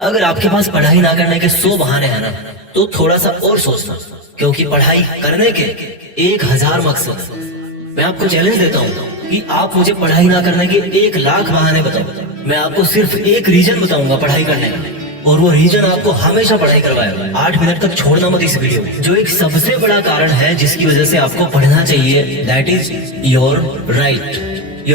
अगर आपके पास पढ़ाई ना करने के 100 बहाने हैं ना, तो थोड़ा सा और सोचना, क्योंकि पढ़ाई करने के 1000 मकसद हैं। मैं आपको चैलेंज देता हूँ कि आप मुझे पढ़ाई ना करने के 1,00,000 बहाने बताओ, मैं आपको सिर्फ एक रीजन बताऊंगा पढ़ाई करने का, और वो रीजन आपको हमेशा पढ़ाई करवाएगा। 8 मिनट तक छोड़ना मत इस वीडियो, जो एक सबसे बड़ा कारण है जिसकी वजह से आपको पढ़ना चाहिए, that is your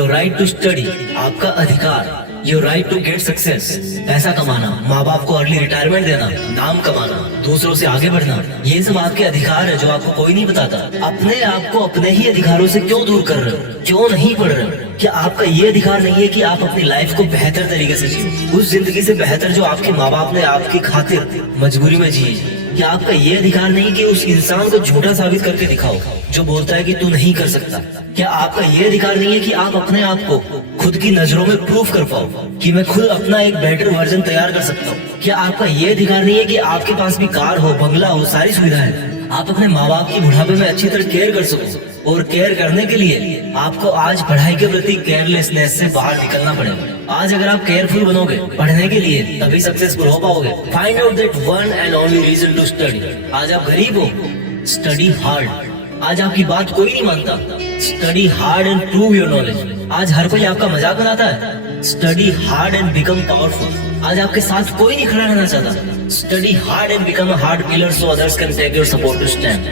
right to study, आपका अधिकार, your right to get success. पैसा कमाना, माँ बाप को अर्ली रिटायरमेंट देना, नाम कमाना, दूसरों से आगे बढ़ना, ये सब आपके अधिकार है जो आपको कोई नहीं बताता। अपने आप को अपने ही अधिकारों से क्यों दूर कर रहे हो, क्यों नहीं पढ़ रहे हो? क्या आपका ये अधिकार नहीं है कि आप अपनी लाइफ को बेहतर तरीके से जियो, उस जिंदगी से बेहतर जो आपके माँ बाप ने आपकी खातिर मजबूरी में जी? क्या आपका ये अधिकार नहीं कि उस इंसान को झूठा साबित करके दिखाओ जो बोलता है कि तू नहीं कर सकता? क्या आपका ये अधिकार नहीं है कि आप अपने आप को खुद की नजरों में प्रूफ कर पाओ कि मैं खुद अपना एक बेटर वर्जन तैयार कर सकता हूँ? क्या आपका ये अधिकार नहीं है कि आपके पास भी कार हो, बंगला हो, सारी सुविधाएं, आप अपने माँ बाप की बुढ़ापे में अच्छी तरह केयर कर सको? और केयर करने के लिए आपको आज पढ़ाई के प्रति केयरलेसनेस से बाहर निकलना पड़ेगा। आज अगर आप केयरफुल बनोगे पढ़ने के लिए, तभी सक्सेसफुल हो पाओगे। Find out that one and only reason to study. आज आप गरीब हो, स्टडी हार्ड। आज आपकी बात कोई नहीं मानता, study hard and prove your knowledge. आज हर कोई आपका मजाक बनाता है, study hard and become powerful. आज आपके साथ कोई नहीं खड़ा रहना चाहता, study hard and become a hard pillar so others can take your support to stand.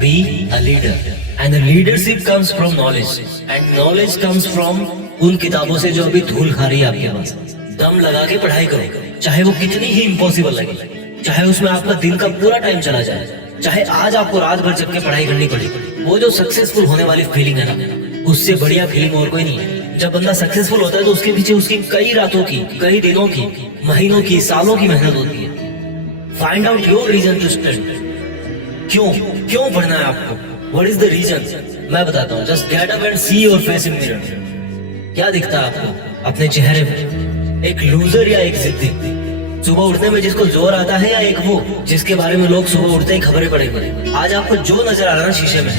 Be a leader and the leadership comes from knowledge and knowledge comes from उन किताबों से जो अभी धूल खा रही है आपके पास। दम लगा के पढ़ाई करो, चाहे वो कितनी ही इम्पॉसिबल लगे, चाहे उसमें आपका दिन का पूरा टाइम चला जाए, चाहे आज आपको रात भर जग के पढ़ाई करनी पड़े। वो जो सक्सेसफुल होने वाली फीलिंग है ना, उससे बढ़िया फीलिंग और कोई नहीं है। जब बंदा सक्सेसफुल होता है तो उसके पीछे उसकी कई रातों की, कई दिनों की, महीनों की, सालों की मेहनत होती है। Find out your reason to study. क्यों पढ़ना है आपको? What is the reason? मैं बताता हूँ। Just get up and see your face in mirror. क्या दिखता है आपको अपने चेहरे में? एक लूजर या एक जिद्दी? सुबह उठने में जिसको जोर आता है, या एक वो जिसके बारे में लोग सुबह उठते ही खबरें पड़े? आज आपको जो नजर आ रहा है शीशे में,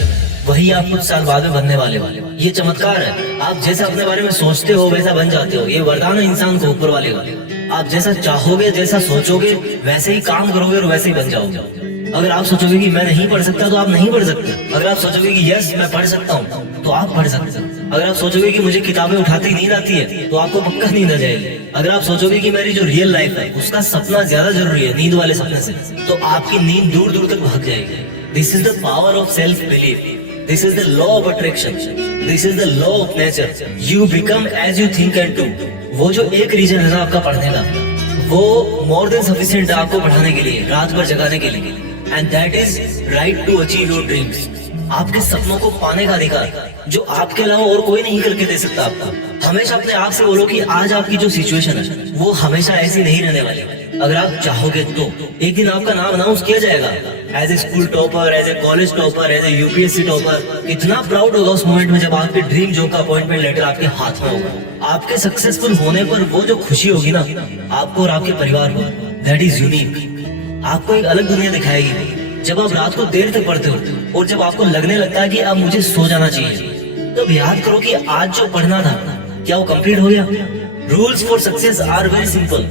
वही आप कुछ साल बाद में बनने वाले। ये चमत्कार है, आप जैसा अपने बारे में सोचते हो वैसा बन जाते हो। ये वरदान है इंसान को ऊपर वाले का। आप जैसा चाहोगे, जैसा सोचोगे, वैसे ही काम करोगे और वैसे ही बन जाओगे। अगर आप सोचोगे कि मैं नहीं पढ़ सकता, तो आप नहीं पढ़ सकते। अगर आप सोचोगे कि यस मैं पढ़ सकता हूँ, तो आप पढ़ सकते हैं। अगर आप सोचोगे कि मुझे किताबें उठाते ही नींद आती है, तो आपको पक्का नींद आ जाएगी। अगर आप सोचोगे कि मेरी जो रियल लाइफ है उसका सपना ज्यादा जरूरी है नींद वाले सपने से, तो आपकी नींद दूर दूर तक भाग जाएगी। This is the power of self belief, this is the law of attraction, this is the law of nature. You become as you think and do. वो जो एक रीजन है ना आपका पढ़ने का, वो मोर देन सफिशिएंट है आपको पढ़ाने के लिए, रात भर जगाने के लिए। And that is right to achieve your dreams. आपके सपनों को पाने का अधिकार जो आपके अलावा और कोई नहीं करके दे सकता आपको। हमेशा अपने आप से बोलो कि आज आपकी जो सिचुएशन है वो हमेशा ऐसी नहीं रहने वाली। अगर आप चाहोगे तो एक दिन आपका नाम अनाउंस किया जाएगा as a school topper, as a college topper, as a UPSC topper. कितना प्राउड होगा उस मोमेंट में जब आपके ड्रीम जॉब का अपॉइंटमेंट लेटर आपके हाथ में होगा। आपके सक्सेसफुल होने पर वो जो खुशी होगी ना आपको और आपके परिवार को, दैट इज यूनिक। आपको एक अलग दुनिया दिखाएगी। जब आप रात को देर तक पढ़ते हो और जब आपको लगने लगता है कि अब मुझे सो जाना चाहिए, तब याद करो कि आज जो पढ़ना था क्या वो कंप्लीट हो गया? Rules for success are very simple.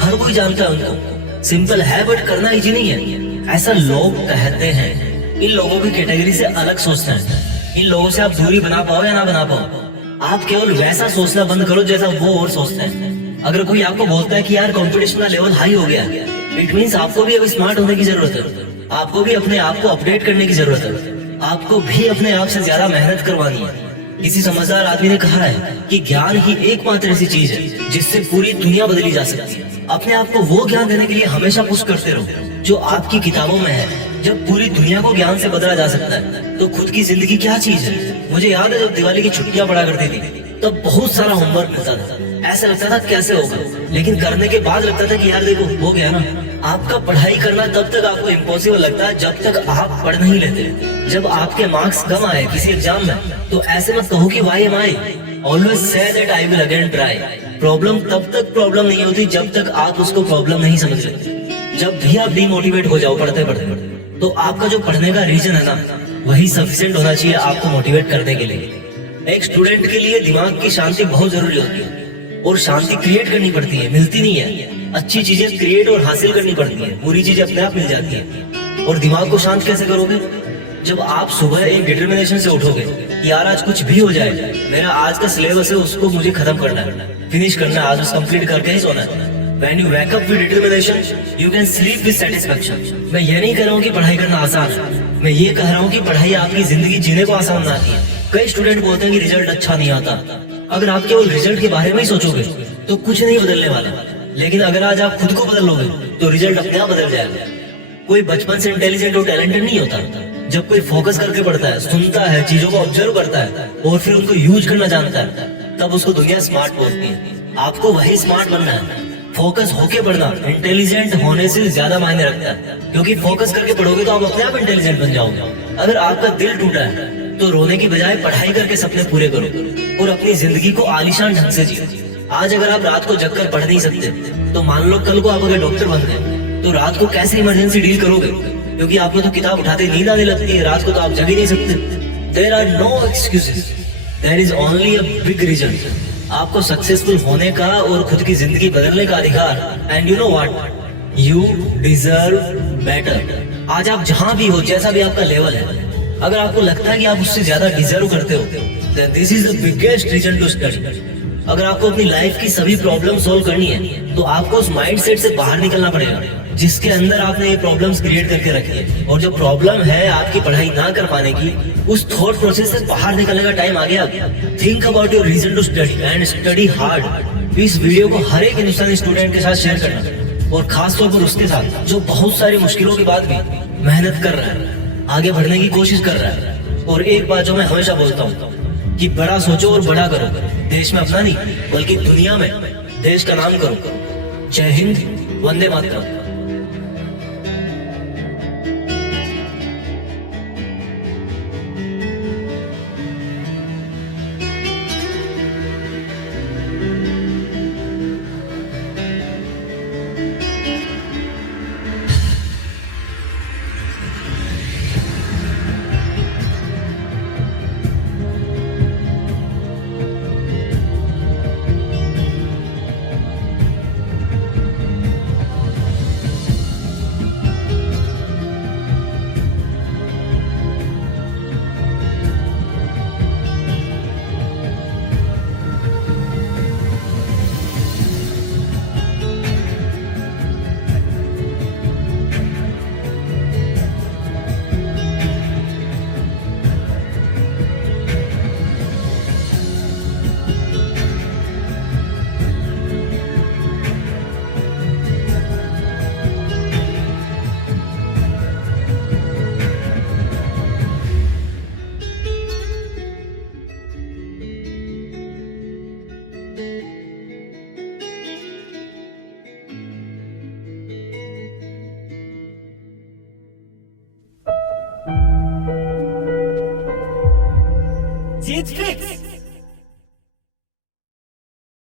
हर कोई जानता है उनको, सिंपल है बट करना इजी नहीं है, ऐसा लोग कहते हैं। इन लोगों की कैटेगरी से अलग सोचते हैं। इन लोगों से आप दूरी बना पाओ या ना बना पाओ, आप केवल वैसा सोचना बंद करो जैसा वो और सोचते हैं। अगर कोई आपको बोलता है कि यार कंपटीशन का लेवल हाई हो गया, इट मीन्स आपको भी अब स्मार्ट होने की जरूरत है, आपको भी अपने आप को अपडेट करने की जरूरत है, आपको भी अपने आप से ज्यादा मेहनत करवानी है। किसी समझदार आदमी ने कहा है कि ज्ञान ही एकमात्र ऐसी चीज है जिससे पूरी दुनिया बदली जा सकती है। अपने आप को वो ज्ञान देने के लिए हमेशा पुश करते रहो जो आपकी किताबों में है। जब पूरी दुनिया को ज्ञान से बदला जा सकता है तो खुद की जिंदगी क्या चीज है? मुझे याद है जब दिवाली की छुट्टियां पड़ा करती थी तब बहुत सारा होमवर्क मिलता था। ऐसा लगता था कैसे होगा, लेकिन करने के बाद लगता था कि यार देखो हो गया ना। आपका पढ़ाई करना तब तक आपको इम्पॉसिबल लगता है जब तक आप पढ़ नहीं लेते। जब आपके मार्क्स कम आए किसी एग्जाम में, तो ऐसे मत कहो कि why am I, always say that I will again try. Problem तब तक प्रॉब्लम नहीं होती जब तक आप उसको प्रॉब्लम नहीं समझ लेते। जब भी आप डिमोटिवेट हो जाओ पढ़ते पढ़ते, तो आपका जो पढ़ने का रीजन है ना वही सफिशिएंट होना चाहिए आपको मोटिवेट करने के लिए। एक स्टूडेंट के लिए दिमाग की शांति बहुत जरूरी होती है, और शांति क्रिएट करनी पड़ती है, मिलती नहीं है। अच्छी चीजें क्रिएट और हासिल करनी पड़ती है, बुरी चीजें अपने आप मिल जाती है। और दिमाग को शांत कैसे करोगे? जब आप सुबह एक डिटर्मिनेशन से उठोगे कि यार आज कुछ भी हो जाए, मेरा आज का सिलेबस है उसको मुझे खत्म करना है, फिनिश करना है, आज उस कंप्लीट करके ही सोना है। When you wake up with determination, you can sleep with satisfaction. मैं ये नहीं कह रहा हूँ कि पढ़ाई करना आसान है, मैं ये कह रहा हूँ कि पढ़ाई आपकी जिंदगी जीने को आसान बनाती है। कई स्टूडेंट बोलते हैं कि रिजल्ट अच्छा नहीं आता। अगर आप केवल रिजल्ट के बारे में ही सोचोगे तो कुछ नहीं बदलने वाला, लेकिन अगर आज आप खुद को बदल लोगे तो रिजल्ट अपने आप बदल जाएगा। कोई बचपन से इंटेलिजेंट और टैलेंटेड नहीं होता। जब कोई फोकस करके पढ़ता है, सुनता है, चीजों को ऑब्जर्व करता है और फिर उनको यूज करना जानता है, तब उसको दुनिया स्मार्ट बोलती है। आपको वही स्मार्ट बनना है। फोकस होके पढ़ना इंटेलिजेंट होने से ज्यादा मायने रखता है, क्योंकि फोकस करके पढ़ोगे तो आप अपने आप इंटेलिजेंट बन जाओगे। अगर आपका दिल टूटा है तो रोने की बजाय पढ़ाई करके सपने पूरे करो और अपनी जिंदगी को आलीशान ढंग से जियो। आज अगर आप रात को जगकर पढ़ नहीं सकते तो मान लो कल को आप अगर डॉक्टर बन गए तो रात को कैसे इमरजेंसी डील करोगे? क्योंकि आपको तो किताब उठाते नींद आने लगती है, रात को तो आप जग ही नहीं सकते। There are no excuses, there is only a big reason. आपको सक्सेसफुल होने का और खुद की जिंदगी बदलने का अधिकार। And you know what, you deserve better. आज आप जहां भी हो, जैसा भी आपका लेवल है, अगर आपको लगता है कि आप उससे ज्यादा डिजर्व करते हो, then this is the biggest reason to study। अगर आपको अपनी लाइफ की सभी प्रॉब्लम सॉल्व करनी है तो आपको उस माइंडसेट से बाहर निकलना पड़ेगा जिसके अंदर आपने ये प्रॉब्लम्स क्रिएट करके रखी है। और जो प्रॉब्लम है आपकी पढ़ाई ना कर पाने की, उस थॉट प्रोसेस से बाहर निकलने का टाइम आ गया। Think about your reason to study and study hard. इस वीडियो को हर एक हिंदुस्तानी स्टूडेंट के साथ शेयर करना, और खास तौर पर उसके साथ जो बहुत सारी मुश्किलों के बाद भी मेहनत कर रहा है, आगे बढ़ने की कोशिश कर रहा है। और एक बात जो मैं हमेशा बोलता हूँ कि बड़ा सोचो और बड़ा करो। देश में अपना नहीं बल्कि दुनिया में देश का नाम करो। जय हिंद, वंदे मातरम।